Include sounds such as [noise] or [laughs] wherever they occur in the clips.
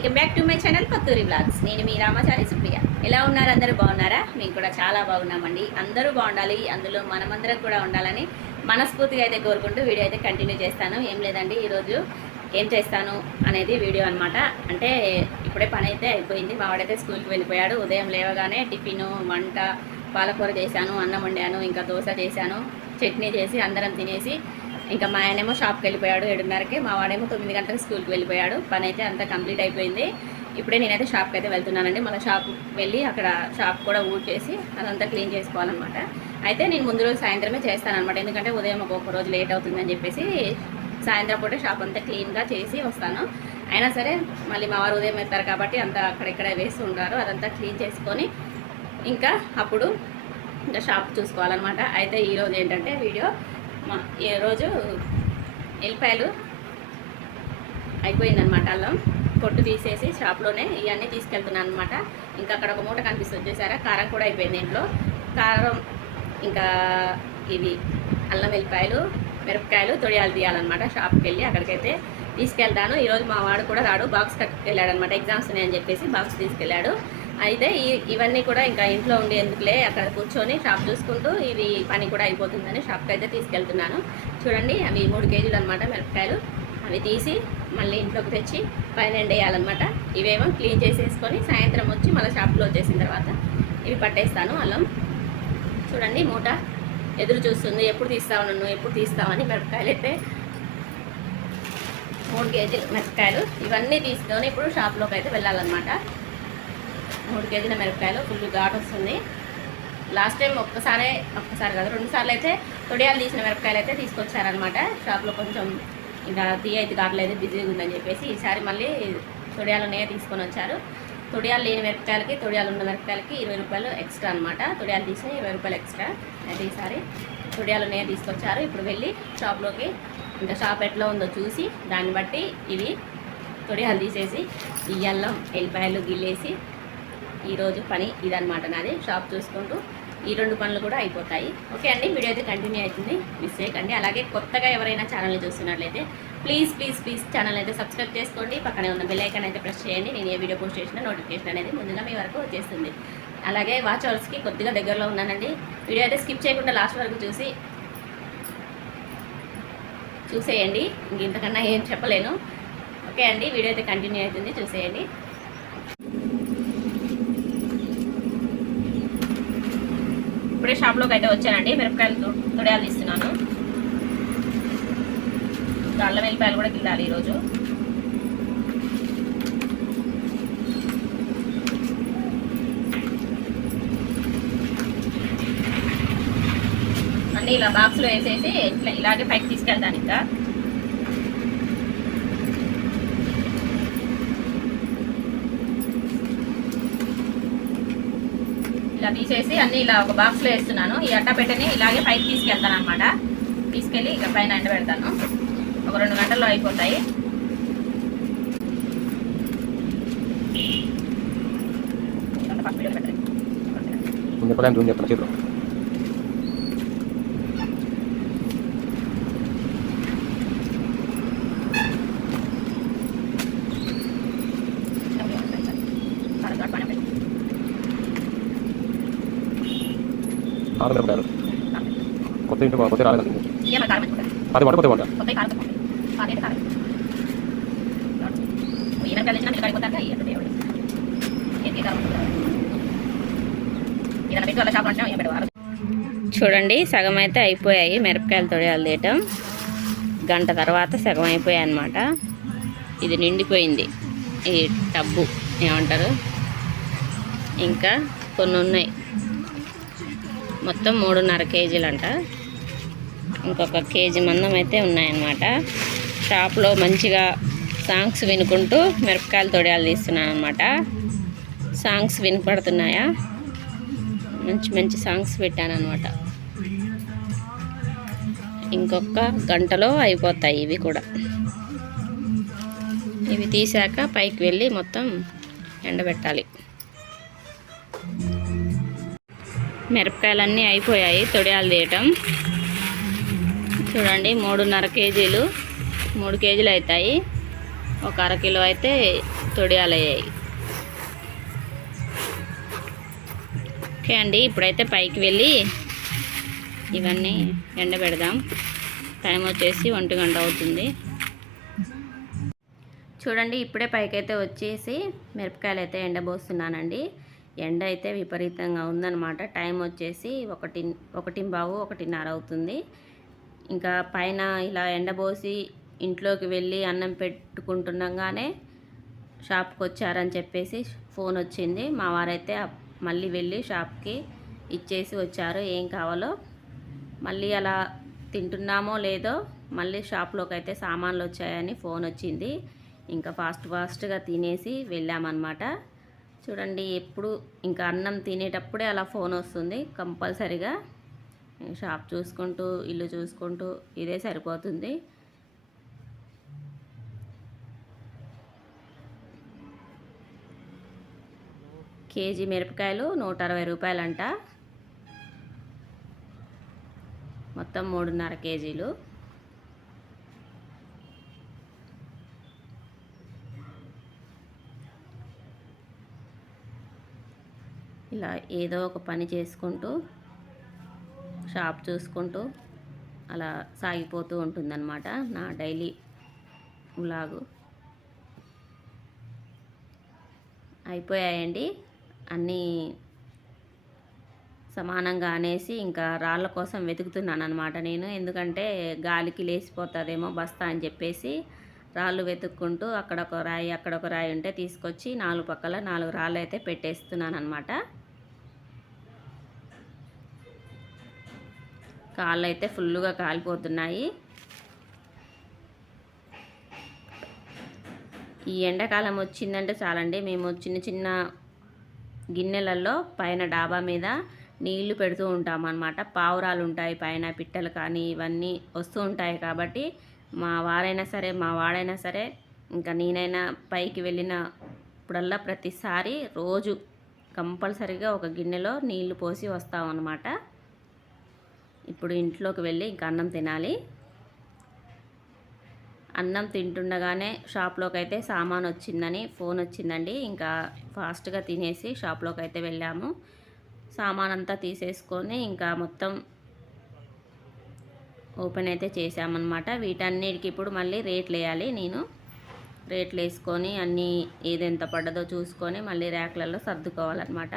Welcome back to my channel Patturi blogs నేను మీ రామాచారి సుప్రియ. ఎలా ఉన్నారు? అందరూ బాగున్నారా? మేము కూడా చాలా బాగున్నామండి. అందరూ బాగుండాలి. అందులో మనమందరం కూడా ఉండాలని మనస్ఫూర్తిగా అయితే కోరుకుంటూ వీడియో అయితే కంటిన్యూ చేస్తాను. ఏం లేదండి ఈరోజు ఏం చేస్తాను అనేది వీడియో అనమాట అంటే ఇప్పుడే పని అయితే అయిపోయింది. మావాడైతే స్కూల్కి వెళ్ళిపోయాడు. ఉదయం లేవగానే టిఫిన్ వంట పాలకూర చేశాను అన్నం వండాను ఇంకా దోశ చేశాను చట్నీ చేసి అందరం తినేసి ఇంకా మా ఆయనేమో షాప్కి వెళ్ళిపోయాడు ఏడున్నరకి. మా వాడేమో తొమ్మిది గంటలకు స్కూల్కి వెళ్ళిపోయాడు. పని అయితే అంతా కంప్లీట్ అయిపోయింది. ఇప్పుడే నేనైతే షాప్కి అయితే వెళ్తున్నానండి. మళ్ళీ షాప్ వెళ్ళి అక్కడ షాప్ కూడా ఊడ్చేసి అదంతా క్లీన్ చేసుకోవాలన్నమాట. అయితే నేను ముందు రోజు సాయంత్రమే చేస్తానమాట ఎందుకంటే ఉదయం ఒక్కొక్క రోజు లేట్ అవుతుందని చెప్పేసి సాయంత్రం పూట షాప్ అంతా క్లీన్గా చేసి వస్తాను. అయినా సరే మళ్ళీ మా వారు ఉదయం వెళ్తారు కాబట్టి అంతా అక్కడెక్కడ వేసి ఉంటారు అదంతా క్లీన్ చేసుకొని ఇంకా అప్పుడు ఇంకా షాప్ చూసుకోవాలన్నమాట. అయితే ఈరోజు ఏంటంటే వీడియో ఈరోజు ఎల్లిపాయలు అయిపోయిందనమాట అల్లం. పొట్టు తీసేసి షాప్లోనే ఇవన్నీ తీసుకెళ్తున్నాను అనమాట ఇంకా అక్కడ ఒక మూట కనిపిస్తుంది చూసారా? కారం కూడా అయిపోయింది ఇంట్లో. కారం ఇంకా ఇవి అల్లం వెల్లిపాయలు మిరపకాయలు తొడియాలు తీయాలన్నమాట. షాప్కి వెళ్ళి అక్కడికైతే తీసుకెళ్తాను. ఈరోజు మా వాడు కూడా రాడు బాక్స్ కట్టుకెళ్ళాడు అనమాట ఎగ్జామ్స్ ఉన్నాయని చెప్పేసి బాక్స్ తీసుకెళ్ళాడు. అయితే ఈ ఇవన్నీ కూడా ఇంకా ఇంట్లో ఉండి ఎందుకులే అక్కడ కూర్చొని షాప్ చూసుకుంటూ ఇది పని కూడా అయిపోతుందని షాప్కి అయితే తీసుకెళ్తున్నాను. చూడండి అవి మూడు కేజీలు అనమాట మిరపకాయలు. అవి తీసి మళ్ళీ ఇంట్లోకి తెచ్చి పైన ఎండేయాలన్నమాట. ఇవేమో క్లీన్ చేసేసుకొని సాయంత్రం వచ్చి మళ్ళీ షాప్లో వచ్చేసిన తర్వాత ఇవి పట్టేస్తాను అల్లం. చూడండి మూట ఎదురు చూస్తుంది. ఎప్పుడు తీస్తావు నన్ను? ఎప్పుడు తీస్తావని మిరపకాయలు అయితే మూడు కేజీలు మిరపకాయలు. ఇవన్నీ తీసుకొని ఇప్పుడు షాప్లోకి అయితే వెళ్ళాలన్నమాట. మూడు కేజీల మిరపకాయలు ఫుల్ ఘాట్ వస్తుంది. లాస్ట్ టైం ఒక్కసారే ఒక్కసారి కాదు రెండు సార్లు అయితే తొడియాలు తీసిన మిరపకాయలు అయితే తీసుకొచ్చారనమాట. షాప్లో కొంచెం ఇంకా తీయ అయితే కావట్లేదు బిజీగా ఉందని చెప్పేసి ఈసారి మళ్ళీ తొడియాలు ఉన్నాయే తీసుకొని వచ్చారు. తొడియాలు లేని మిరపకాయలకి తొడియాలు ఉన్న మిరపకాయలకి ఇరవై రూపాయలు ఎక్స్ట్రా అనమాట తొడియాలు తీసి ఇరవై రూపాయలు ఎక్స్ట్రా. అయితే ఈసారి తొడియాలు ఉన్నాయో తీసుకొచ్చారు. ఇప్పుడు వెళ్ళి షాప్లోకి ఇంకా షాప్ ఎట్లా ఉందో చూసి దాన్ని బట్టి ఇవి తొడియాలు తీసేసి ఇయ్యల్లం ఎల్లిపాయలు గిల్లేసి ఈరోజు పని ఇదనమాట నాది. షాప్ చూసుకుంటూ ఈ రెండు పనులు కూడా అయిపోతాయి. ఓకే అండి వీడియో అయితే కంటిన్యూ అవుతుంది. మిస్ చేయకండి. అలాగే కొత్తగా ఎవరైనా ఛానల్ని చూస్తున్నట్లయితే ప్లీజ్ ప్లీజ్ ప్లీజ్ ఛానల్ అయితే సబ్స్క్రైబ్ చేసుకోండి. పక్కనే ఉన్న బెల్ ఐకాన్ అయితే ప్రెస్ చేయండి. నేను ఏ వీడియో పోస్ట్ చేసినా నోటిఫికేషన్ అనేది ముందుగా మీ వరకు వచ్చేస్తుంది. అలాగే వాచ్ అవర్స్కి కొద్దిగా దగ్గరలో ఉన్నానండి. వీడియో అయితే స్కిప్ చేయకుండా లాస్ట్ వరకు చూసి చూసేయండి. ఇంక ఇంతకన్నా ఏం చెప్పలేను. ఓకే అండి వీడియో అయితే కంటిన్యూ అవుతుంది. చూసేయండి. ఇప్పుడే షాప్లోకి అయితే వచ్చానండి. మిరపకాయలు తొ- తీస్తున్నాను. అల్లం వెల్లిపాయలు కూడా గిల్లాలి ఈరోజు. అన్నీ ఇలా బాక్స్లో వేసేసి ఇట్లా ఇలాగే పైకి తీసుకెళ్తాను ఇంకా. ఇలా తీసేసి అన్ని ఇలా ఒక బాక్స్లో వేస్తున్నాను. ఈ అట్ట పెట్టని ఇలాగే పైకి తీసుకెళ్తాను అనమాట తీసుకెళ్ళి ఇక పైన ఎండ పెడతాను. ఒక రెండు గంటల్లో అయిపోతాయి. ఇదంతా పక్కన పెట్టండి. నేను చెప్పలేను జూమ్ చెప్తాను చేతిలో ఆరు మిరపకాయలు కొత్త ఇంటి కొత్త రాలేదు ఏమో కారం పెట్టుకుంటాను. అది వంట కొత్త వంట కొత్తవి కారం పెట్టుకోండి. పాతైతే కారం. ఈ మిరపకాయలు తెచ్చినా మీరు కడిగిపోతాక ఈ ఎంత ఆరు ఏంటి కారం కొత్త ఇంటి కొత్త రాలేదు అది అంటే కొత్త పెట్టవారు? చూడండి సగం అయితే అయిపోయాయి మిరపకాయలు తొడియాలు తీయటం. గంట తర్వాత సగం అయిపోయాయి అనమాట ఇది నిండిపోయింది. ఈ టబ్బు ఏమంటారు? ఇంకా కొన్ని ఉన్నాయి మొత్తం మూడున్నర కేజీలంట. ఇంకొక కేజీ మందం అయితే ఉన్నాయన్నమాట. షాప్లో మంచిగా సాంగ్స్ వినుకుంటూ మిరపకాయల తొడియాలు తీస్తున్నాను అనమాట సాంగ్స్ వినపడుతున్నాయా? మంచి మంచి సాంగ్స్ పెట్టాను అనమాట ఇంకొక గంటలో అయిపోతాయి ఇవి కూడా. ఇవి తీసాక పైకి వెళ్ళి మొత్తం ఎండబెట్టాలి. మిరపకాయలన్నీ అయిపోయాయి తొడియాలు తీయటం. చూడండి మూడున్నర కేజీలు మూడు కేజీలు అవుతాయి ఒక అరకిలో అయితే తొడియాలు అయ్యాయి. ఓకే అండి ఇప్పుడైతే పైకి వెళ్ళి ఇవన్నీ ఎండబెడదాం. టైం వచ్చేసి ఒంటి గంట అవుతుంది. చూడండి ఇప్పుడే పైకైతే వచ్చేసి మిరపకాయలు అయితే ఎండబోస్తున్నానండి. ఎండ అయితే విపరీతంగా ఉందన్నమాట. టైం వచ్చేసి ఒకటి ఒకటి బావు ఒకటిన్నర అవుతుంది. ఇంకా పైన ఇలా ఎండబోసి ఇంట్లోకి వెళ్ళి అన్నం పెట్టుకుంటుండగానే షాప్కి వచ్చారని చెప్పేసి ఫోన్ వచ్చింది. మా వారైతే మళ్ళీ వెళ్ళి షాప్కి ఇచ్చేసి వచ్చారు. ఏం కావాలో మళ్ళీ అలా తింటున్నామో లేదో మళ్ళీ షాప్లోకి అయితే సామాన్లు వచ్చాయని ఫోన్ వచ్చింది. ఇంకా ఫాస్ట్ ఫాస్ట్గా తినేసి వెళ్ళామన్నమాట. చూడండి ఎప్పుడు ఇంకా అన్నం తినేటప్పుడే అలా ఫోన్ వస్తుంది కంపల్సరిగా. షాప్ చూసుకుంటూ ఇల్లు చూసుకుంటూ ఇదే సరిపోతుంది. కేజీ మిరపకాయలు నూట అరవై రూపాయలంట. మొత్తం మూడున్నర కేజీలు. ఇలా ఏదో ఒక పని చేసుకుంటూ షాప్ చూసుకుంటూ అలా సాగిపోతూ ఉంటుందన్నమాట నా డైలీ వ్లాగు. అయిపోయాయండి. అన్నీ సమానంగా అనేసి ఇంకా రాళ్ళ కోసం వెతుకుతున్నాను అనమాట నేను. ఎందుకంటే గాలికి లేచిపోతుందేమో బస్తా అని చెప్పేసి రాళ్ళు వెతుక్కుంటూ అక్కడ ఒక రాయి అక్కడ ఒక రాయి ఉంటే తీసుకొచ్చి నాలుగు పక్కల నాలుగు రాళ్ళు అయితే పెట్టేస్తున్నాను అనమాట కాళ్ళు అయితే ఫుల్గా కాలిపోతున్నాయి. ఈ ఎండాకాలం వచ్చిందంటే చాలండి. మేము చిన్న చిన్న గిన్నెలలో పైన డాబా మీద నీళ్ళు పెడుతూ ఉంటాం అన్నమాట. పావురాలు ఉంటాయి పైన పిట్టలు కానీ ఇవన్నీ వస్తూ ఉంటాయి కాబట్టి మా వారైనా సరే మా వాడైనా సరే ఇంకా నేనైనా పైకి వెళ్ళినప్పుడల్లా ప్రతిసారి రోజు కంపల్సరిగా ఒక గిన్నెలో నీళ్ళు పోసి వస్తాం అన్నమాట. ఇప్పుడు ఇంట్లోకి వెళ్ళి ఇంకా అన్నం తినాలి. అన్నం తింటుండగానే షాప్లోకి అయితే సామాన్ వచ్చిందని ఫోన్ వచ్చిందండి. ఇంకా ఫాస్ట్గా తినేసి షాప్లోకి అయితే వెళ్ళాము. సామాన్ అంతా తీసేసుకొని ఇంకా మొత్తం ఓపెన్ అయితే చేసామన్నమాట వీటన్నిటికి ఇప్పుడు మళ్ళీ రేట్లు వేయాలి నేను. రేట్లు వేసుకొని అన్నీ ఏది ఎంత పడ్డదో చూసుకొని మళ్ళీ ర్యాక్లలో సర్దుకోవాలన్నమాట.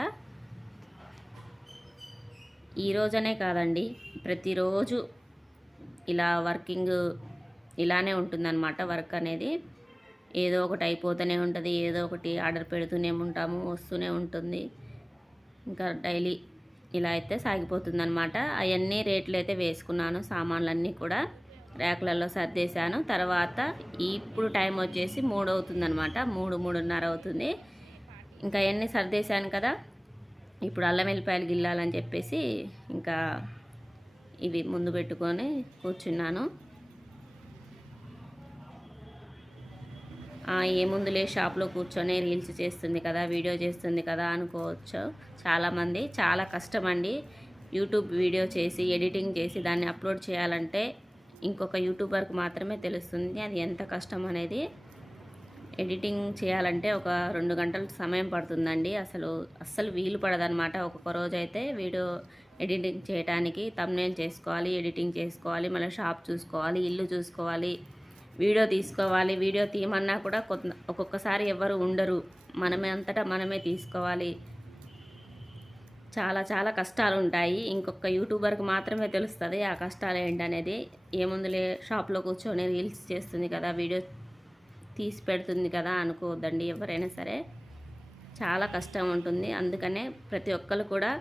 ఈ రోజనే కాదండి. ప్రతిరోజు ఇలా వర్కింగ్ ఇలానే ఉంటుందన్నమాట. వర్క్ అనేది ఏదో ఒకటి అయిపోతూనే ఉంటుంది ఏదో ఒకటి ఆర్డర్ పెడుతూనే ఉంటాము వస్తూనే ఉంటుంది. ఇంకా డైలీ ఇలా అయితే సాగిపోతుందన్నమాట. అవన్నీ రేట్లు అయితే వేసుకున్నాను సామాన్లన్నీ కూడా ర్యాకులలో సర్దేశాను. తర్వాత ఇప్పుడు టైం వచ్చేసి మూడు అవుతుందన్నమాట మూడు మూడున్నర అవుతుంది. ఇంకా అవన్నీ సర్దేశాను కదా ఇప్పుడు అల్లం వెల్లిపాయలు గిల్లాలని చెప్పేసి ఇంకా ఇవి ముందు పెట్టుకొని కూర్చున్నాను. ఏముందులే షాప్లో కూర్చొని రీల్స్ చేస్తుంది కదా వీడియో చేస్తుంది కదా అనుకోవచ్చు చాలామంది. చాలా కష్టం అండి యూట్యూబ్ వీడియో చేసి ఎడిటింగ్ చేసి దాన్ని అప్లోడ్ చేయాలంటే ఇంకొక యూట్యూబర్కి మాత్రమే తెలుస్తుంది అది ఎంత కష్టం అనేది. ఎడిటింగ్ చేయాలంటే ఒక రెండు గంటల సమయం పడుతుందండి. అసలు అస్సలు వీలు పడదనమాట ఒక్కొక్క రోజు అయితే వీడియో ఎడిటింగ్ చేయడానికి తమ్నేల్ చేసుకోవాలి ఎడిటింగ్ చేసుకోవాలి మళ్ళీ షాప్ చూసుకోవాలి ఇల్లు చూసుకోవాలి వీడియో తీసుకోవాలి వీడియో తీయమన్నా కూడా కొంత ఒక్కొక్కసారి ఎవరు ఉండరు. మనమే అంతటా మనమే తీసుకోవాలి. చాలా చాలా కష్టాలు ఉంటాయి. ఇంకొక యూట్యూబర్కి మాత్రమే తెలుస్తుంది ఆ కష్టాలు ఏంటనేది. ఏముందులే షాప్లో కూర్చొని రీల్స్ చేస్తుంది కదా వీడియో తీసి పెడుతుంది కదా అనుకోవద్దండి ఎవరైనా సరే. చాలా కష్టం ఉంటుంది. అందుకనే ప్రతి ఒక్కరు కూడా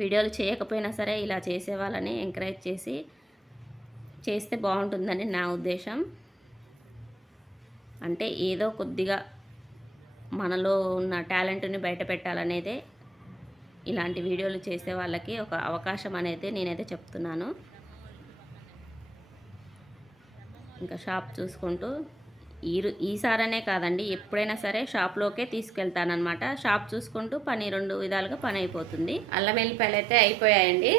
వీడియోలు చేయకపోయినా సరే ఇలా చేసే వాళ్ళని ఎంకరేజ్ చేసి చేస్తే బాగుంటుందని నా ఉద్దేశం. అంటే ఏదో కొద్దిగా మనలో ఉన్న టాలెంట్ని బయట పెట్టాలనేదే ఇలాంటి వీడియోలు చేసే వాళ్ళకి ఒక అవకాశం అనేది నేనైతే చెప్తున్నాను. ఇంకా షాప్ చూసుకుంటూ ఈ ఈసారనే కాదండి. ఎప్పుడైనా సరే షాప్లోకే తీసుకెళ్తానమాట షాప్ చూసుకుంటూ పని రెండు విధాలుగా పని అయిపోతుంది. అల్లం వెల్లిపాయలు అయితే అయిపోయాయండి.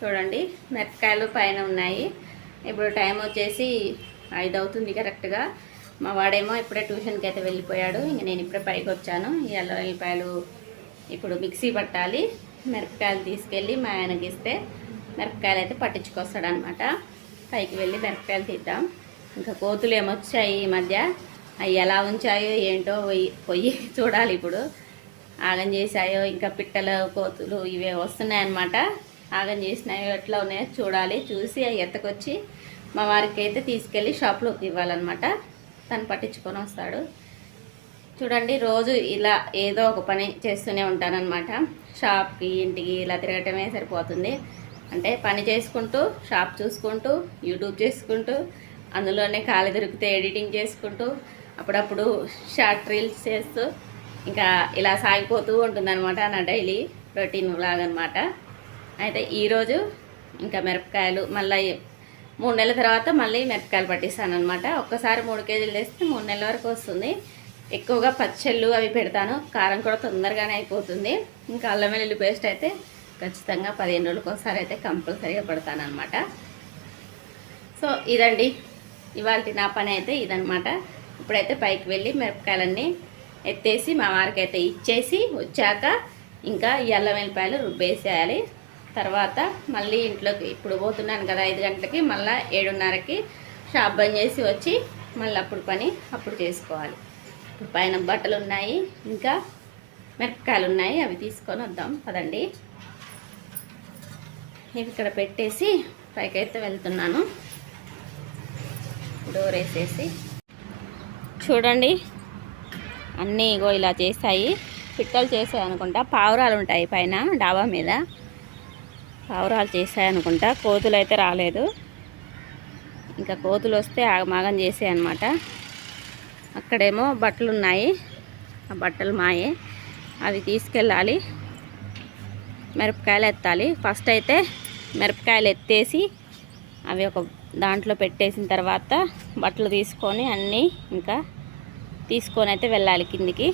చూడండి మిరపకాయలు పైన ఉన్నాయి. ఇప్పుడు టైం వచ్చేసి ఐదు అవుతుంది కరెక్ట్గా. మా వాడేమో ఇప్పుడే ట్యూషన్కి అయితే వెళ్ళిపోయాడు. ఇంక నేను ఇప్పుడే పైకి వచ్చాను ఈ అల్లం వెల్లిపాయలు ఇప్పుడు మిక్సీ పట్టాలి. మిరపకాయలు తీసుకెళ్ళి మా ఆయనకి ఇస్తే మిరపకాయలు అయితే పట్టించుకొస్తాడనమాట పైకి వెళ్ళి మిరపకాయలు తీద్దాం. ఇంకా కోతులు ఏమొచ్చాయి ఈ మధ్య? అవి ఎలా ఉంచాయో ఏంటో పొయ్యి [laughs] చూడాలి ఇప్పుడు. ఆగం చేశాయో ఇంకా పిట్టలు కోతులు ఇవే వస్తున్నాయన్నమాట. ఆగం చేసినాయో ఎట్లా ఉన్నాయో చూడాలి. చూసి అవి ఎత్తకొచ్చి మా వారికి అయితే తీసుకెళ్ళి షాప్లోకి ఇవ్వాలన్నమాట. తను పట్టించుకొని వస్తాడు. చూడండి రోజు ఇలా ఏదో ఒక పని చేస్తూనే ఉంటానన్నమాట. షాప్కి ఇంటికి ఇలా తిరగటమే సరిపోతుంది. అంటే పని చేసుకుంటూ షాప్ చూసుకుంటూ యూట్యూబ్ చేసుకుంటూ అందులోనే ఖాళీ దొరికితే ఎడిటింగ్ చేసుకుంటూ అప్పుడప్పుడు షార్ట్ రీల్స్ చేస్తూ ఇంకా ఇలా సాగిపోతూ ఉంటుందన్నమాట నా డైలీ రొటీన్ అనమాట అయితే ఈరోజు ఇంకా మిరపకాయలు మళ్ళీ మూడు నెలల తర్వాత మళ్ళీ మిరపకాయలు పట్టిస్తాను అనమాట ఒక్కసారి మూడు కేజీలు తెస్తే మూడు నెలల వరకు వస్తుంది. ఎక్కువగా పచ్చళ్ళు అవి పెడతాను. కారం కూడా తొందరగానే అయిపోతుంది. ఇంకా అల్లం వెల్లుల్లి పేస్ట్ అయితే ఖచ్చితంగా పదిహేను రోజులకు ఒకసారి అయితే కంపల్సరీగా పడతాను అనమాట సో ఇదండి. ఇవాళ నా పని అయితే ఇదనమాట ఇప్పుడైతే పైకి వెళ్ళి మిరపకాయలన్నీ ఎత్తేసి మా వారికి అయితే ఇచ్చేసి వచ్చాక ఇంకా ఎల్ల వెల్లిపాయలు రుబ్బేసేయాలి. తర్వాత మళ్ళీ ఇంట్లోకి ఇప్పుడు పోతున్నాను కదా ఐదు గంటలకి మళ్ళీ ఏడున్నరకి షాప్ బంద్ చేసి వచ్చి మళ్ళీ అప్పుడు పని అప్పుడు చేసుకోవాలి. ఇప్పుడు పైన బట్టలు ఉన్నాయి ఇంకా మిరపకాయలు ఉన్నాయి అవి తీసుకొని వద్దాం పదండి. ఇవి ఇక్కడ పెట్టేసి పైకైతే వెళ్తున్నాను. డోర్ వేసేసి. చూడండి. అన్నీ ఇగో ఇలా చేస్తాయి పిట్టలు చేసాయి అనుకుంటా. పావురాలు ఉంటాయి పైన డాబా మీద. పావురాలు చేసాయి అనుకుంటా. కోతులు అయితే రాలేదు. ఇంకా కోతులు వస్తే ఆగమాగం చేసాయి అనమాట అక్కడేమో బట్టలు ఉన్నాయి. ఆ బట్టలు మాయే. అవి తీసుకెళ్ళాలి. మిరపకాయలు ఎత్తాలి. ఫస్ట్ అయితే మిరపకాయలు ఎత్తేసి అవి ఒక దాంట్లో పెట్టేసిన తర్వాత బట్టలు తీసుకొని అన్నీ ఇంకా తీసుకొని అయితే వెళ్ళాలి కిందికి.